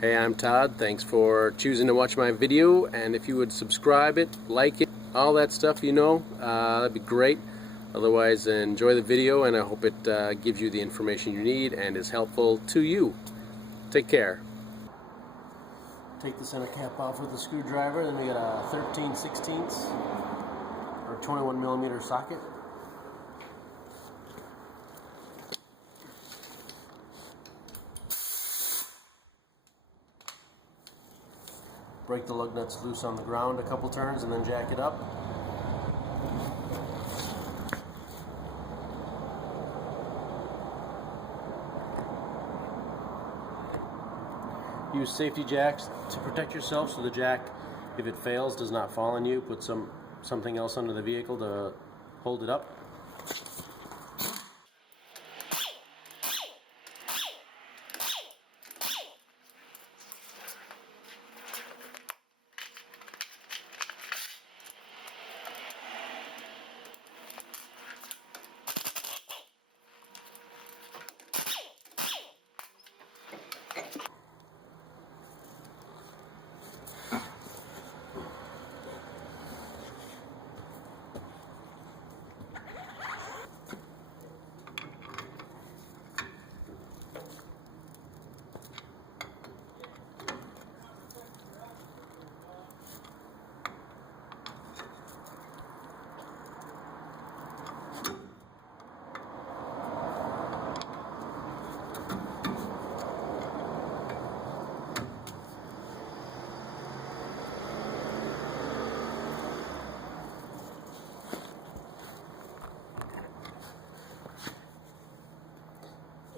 Hey, I'm Todd. Thanks for choosing to watch my video, and if you would subscribe it, like it, all that stuff, that'd be great. Otherwise, enjoy the video, and I hope it gives you the information you need and is helpful to you. Take care. Take the center cap off with a screwdriver, then we got a 13/16 or 21mm socket. Break the lug nuts loose on the ground a couple turns and then jack it up. Use safety jacks to protect yourself so the jack, if it fails, does not fall on you. Put something else under the vehicle to hold it up.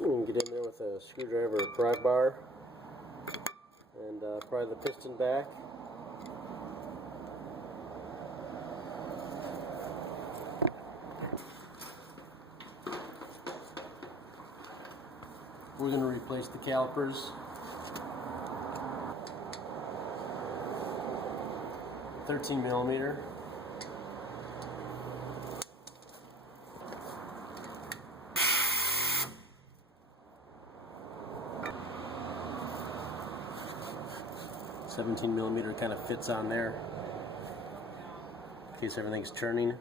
You can get in there with a screwdriver or pry bar and pry the piston back. We're going to replace the calipers. 13mm. $17mm kind of fits on there in case everything's turning.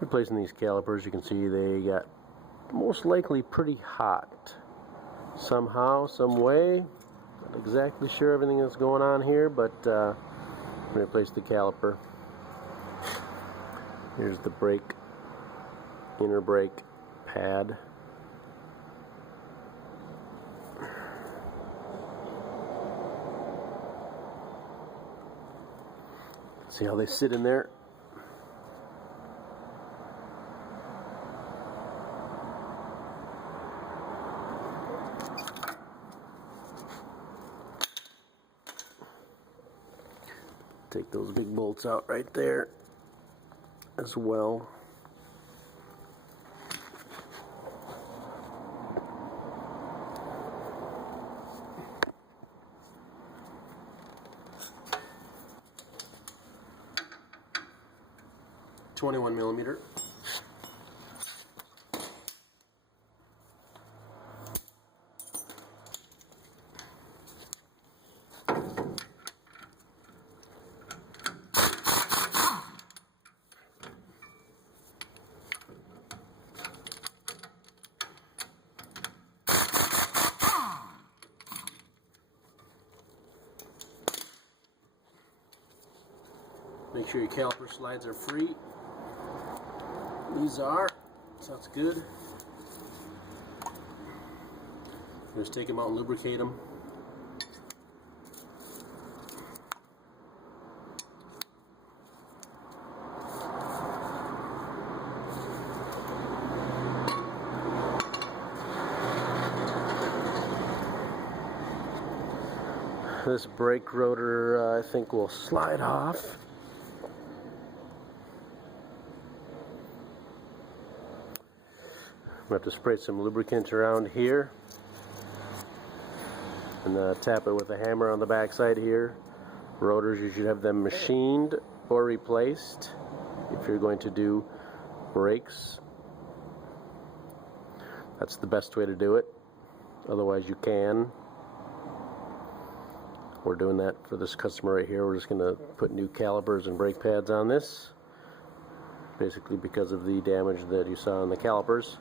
Replacing these calipers, you can see they got most likely pretty hot somehow, some way. Not exactly sure everything that's going on here, but replace the caliper. Here's the brake, inner brake pad. See how they sit in there? Take those big bolts out right there as well. $21mm. Make sure your caliper slides are free. These are, so that's good. Just take them out and lubricate them. This brake rotor I think will slide off. I'm going to have to spray some lubricant around here and tap it with a hammer on the back side here. Rotors, you should have them machined or replaced if you're going to do brakes. That's the best way to do it. Otherwise you can. We're doing that for this customer right here. We're just going to put new calipers and brake pads on this, basically because of the damage that you saw on the calipers.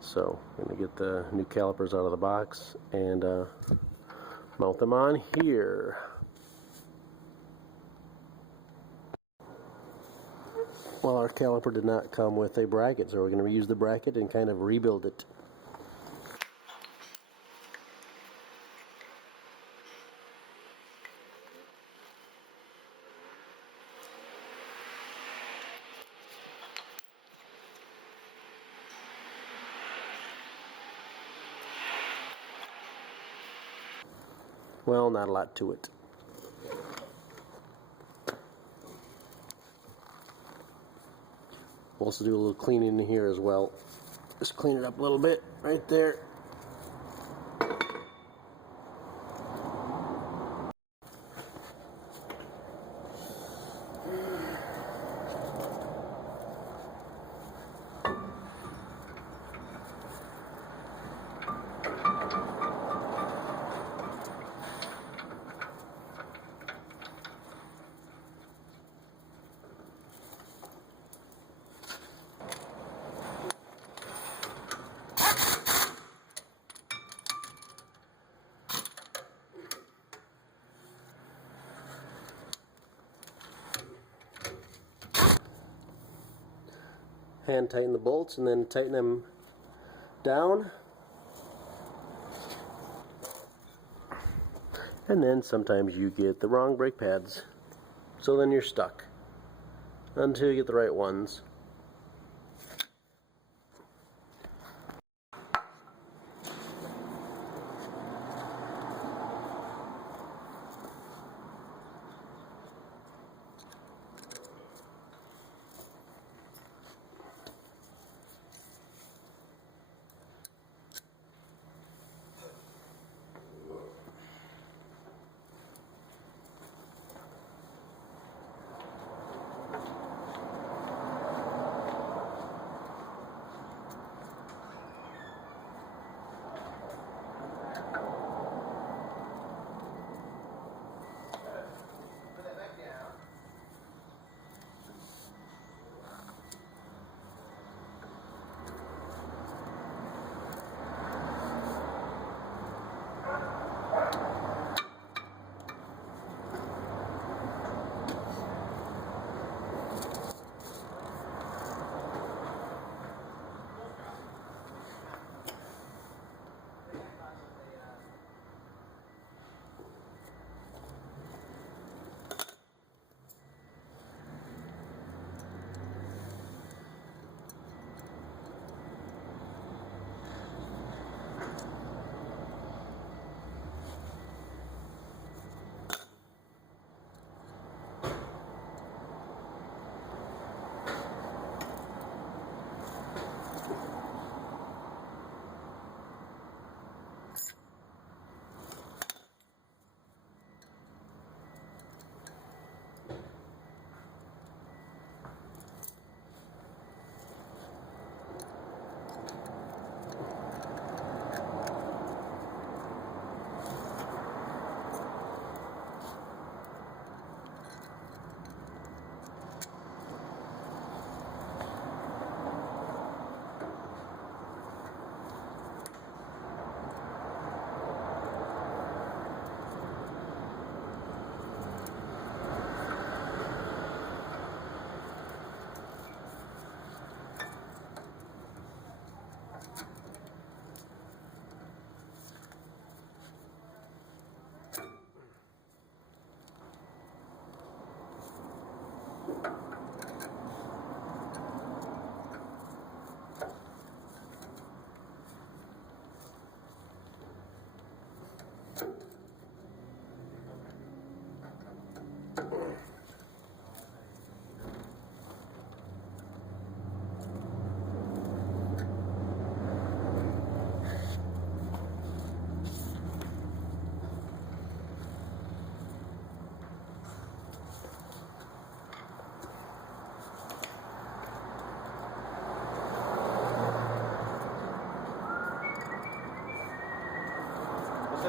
So I'm going to get the new calipers out of the box and mount them on here. Well, our caliper did not come with a bracket, so we're going to reuse the bracket and kind of rebuild it. Well, not a lot to it. We'll also do a little cleaning in here as well. Just clean it up a little bit right there. Hand tighten the bolts and then tighten them down. And then sometimes you get the wrong brake pads, so then you're stuck until you get the right ones.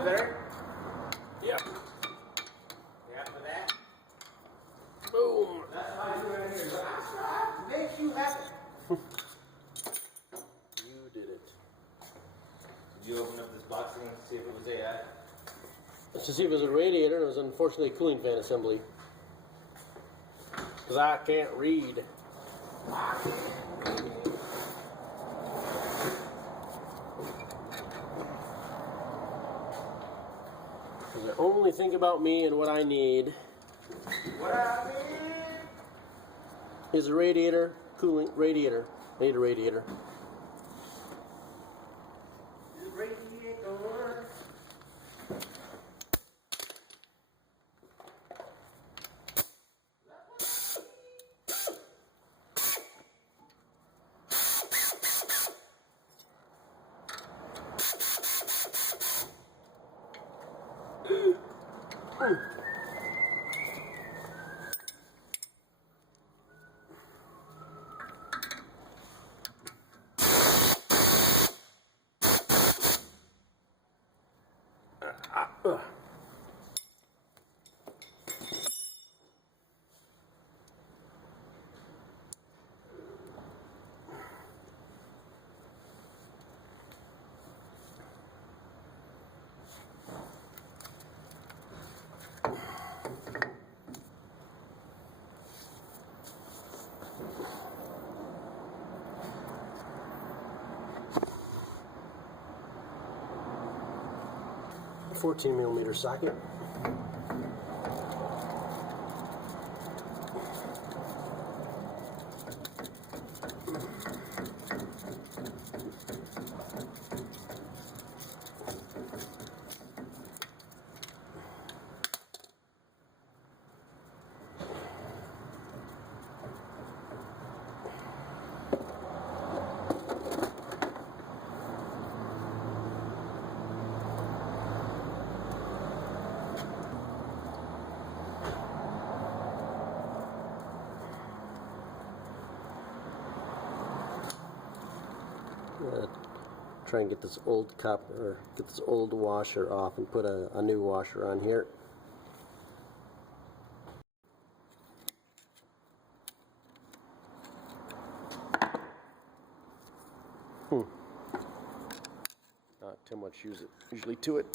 better? Yep. You happy with that? Boom. That's why I do it here. That's right. Makes you happy. You did it. Did you open up this box and see if it was a... Let's just see if it was a radiator, and it was unfortunately a cooling fan assembly. Because I can't read. Because I only think about me and what I need. What I need is a radiator, cooling radiator. I need a radiator. Radiator. A 14mm socket. Try and get this old get this old washer off and put a new washer on here. Not too much usually to it.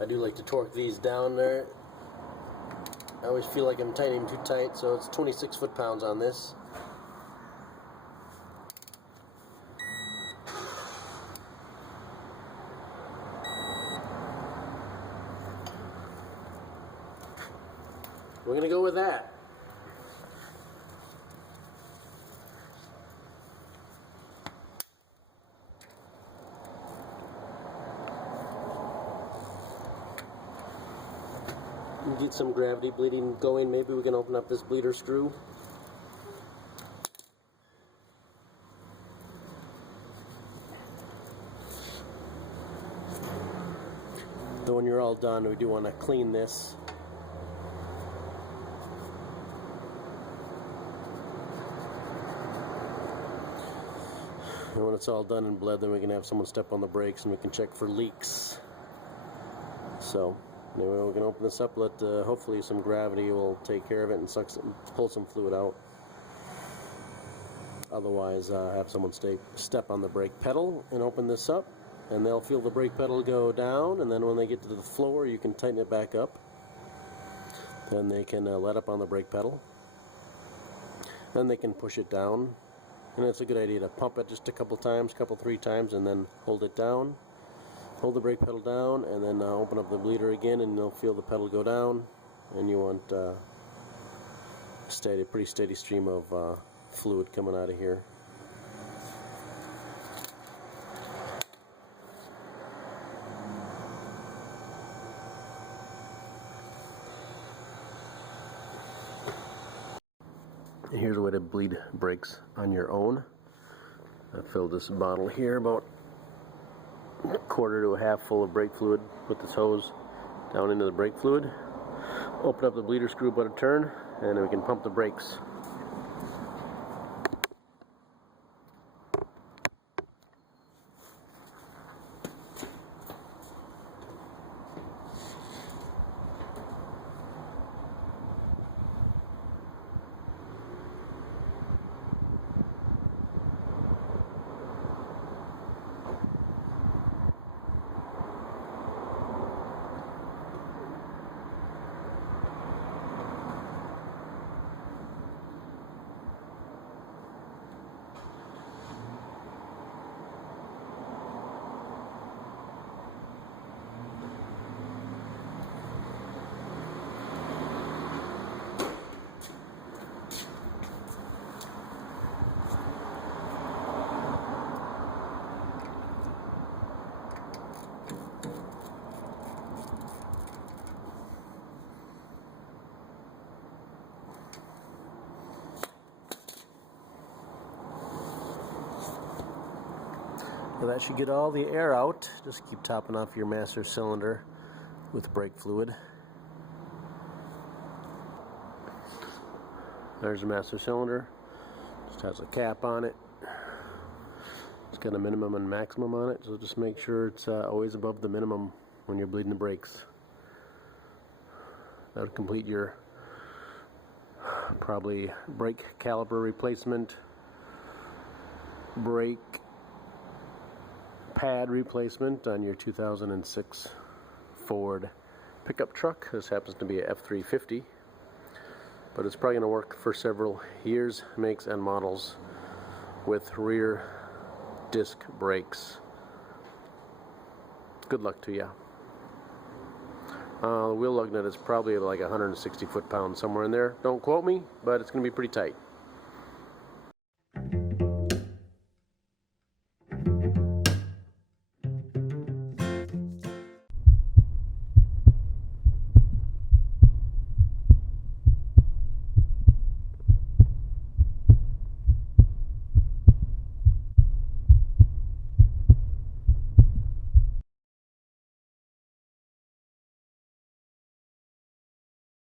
I do like to torque these down there. I always feel like I'm tightening them too tight, so it's 26 foot-pounds on this. We're going to go with that. Get some gravity bleeding going. Maybe we can open up this bleeder screw. Though when you're all done, we do want to clean this. And when it's all done and bled, then we can have someone step on the brakes and we can check for leaks. So anyway, we can open this up, let hopefully some gravity will take care of it and pull some fluid out. Otherwise, have someone step on the brake pedal and open this up and they'll feel the brake pedal go down, and then when they get to the floor you can tighten it back up. Then they can let up on the brake pedal. Then they can push it down, and it's a good idea to pump it just a couple times, three times, and then hold it down. Hold the brake pedal down, and then open up the bleeder again, and they'll feel the pedal go down. And you want pretty steady stream of fluid coming out of here. And here's a way to bleed brakes on your own. I filled this bottle here about a quarter to a half full of brake fluid. Put this hose down into the brake fluid. Open up the bleeder screw about a turn, and then we can pump the brakes. Now that should get all the air out. Just keep topping off your master cylinder with brake fluid. There's the master cylinder. Just has a cap on it. It's got a minimum and maximum on it, so just make sure it's always above the minimum when you're bleeding the brakes. That would complete your probably brake caliper replacement, brake pad replacement on your 2006 Ford pickup truck. This happens to be a F350, but it's probably going to work for several years, makes, and models with rear disc brakes. Good luck to you. The wheel lug nut is probably like 160 foot-pounds, somewhere in there. Don't quote me, but it's going to be pretty tight.